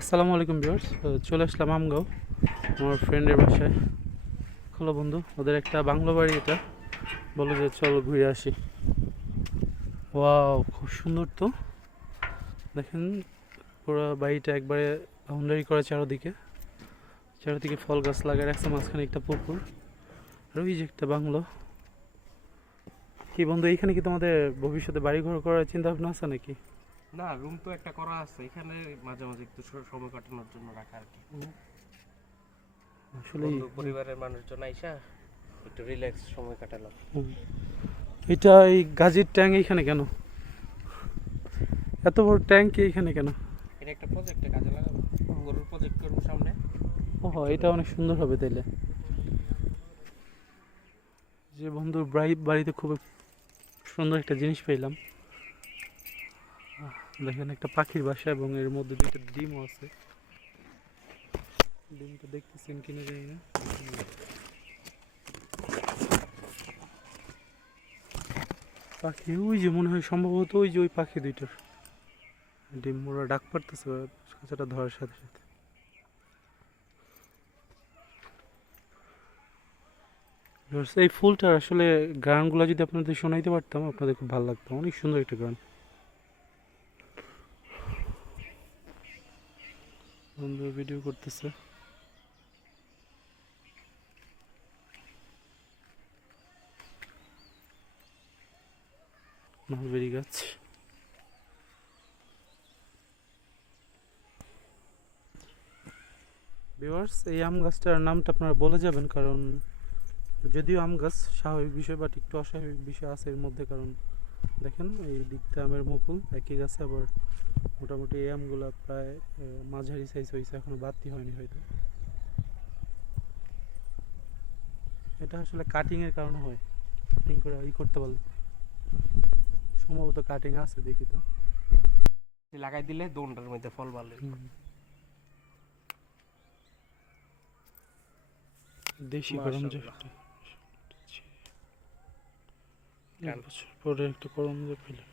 আসসালামু আলাইকুম ভিউয়ার্স। চলে আসলাম আমগাঁও আমার ফ্রেন্ডের বাসায়। হলো বন্ধু, ওদের একটা বাংলো বাড়ি। এটা বলো যে চলো ঘুরে আসি। ওয়াও, খুব সুন্দর তো। দেখেন, পুরো বাড়িটা একবারে বাউন্ডারি করা, চারোদিকে চারোদিকে ফল গাছ লাগায় রাখছে, মাঝখানে একটা পুকুর, আর ওই যে একটা বাংলো। কি বন্ধু, এইখানে কি তোমাদের ভবিষ্যতে বাড়ি ঘর করার চিন্তা ভাবনা আছে নাকি? না, রুম তো একটা করা আছে এখানে, মাঝে মাঝে একটু সময় কাটানোর জন্য রাখা আর কি। আসলে বন্ধু পরিবারের মানুষজন আইসা একটু রিল্যাক্স সময় কাটালাম। এটা এই গাজির ট্যাঙ্ক এইখানে কেন? এত বড় ট্যাঙ্ক এইখানে কেন? এটা একটা প্রজেক্টে কাজে লাগাবো, গরুর প্রজেক্ট করবো সামনে। ও, এটা অনেক সুন্দর হবে তাইলে। যে বন্ধুর বাড়িতে খুব সুন্দর একটা জিনিস পেলাম। দেখেন, একটা পাখির বাসা এবং এর মধ্যে দুইটা ডিমও আছে। ডিমটা দেখতেছেন কিনা জানি না। পাখি ওই যে, মনে হয় সম্ভবত ওই যে ওই পাখি দুইটার ডিম। ওরা ডাক পারতেছে খাঁচাটা ধরার সাথে সাথে। এই ফুলটার আসলে গানগুলো যদি আপনাদের শোনাইতে পারতাম, আপনাদের খুব ভালো লাগতো। অনেক সুন্দর একটা গান। বন্ধু ভিডিও করতেছে। মালবেরি গাছ। ভিউয়ার্স, এই আম গাছটার নামটা আপনারা বলে যাবেন, কারণ যদিও আম গাছ স্বাভাবিক বিষয়, বাট একটু অস্বাভাবিক বিষয় আছে এর মধ্যে। কারণ দেখেন, এই দিকটা আমের মুকুল একই গাছে, আবার মোটামুটি এই আমগুলা প্রায় মাঝারি সাইজ হয়েছে, এখনো বাড়তি হয়নি হয়তো। এটা আসলে কাটিং এর কারণে হয়। কাটিং করে করতে পারলে সম্ভবত কাটিং আছে, দেখি তো। লাগাই দিলে দোনটার মধ্যে ফল ভালো। দেশি করম মাশাআল্লাহ। এক বছর পরে একটা করম পেলাম।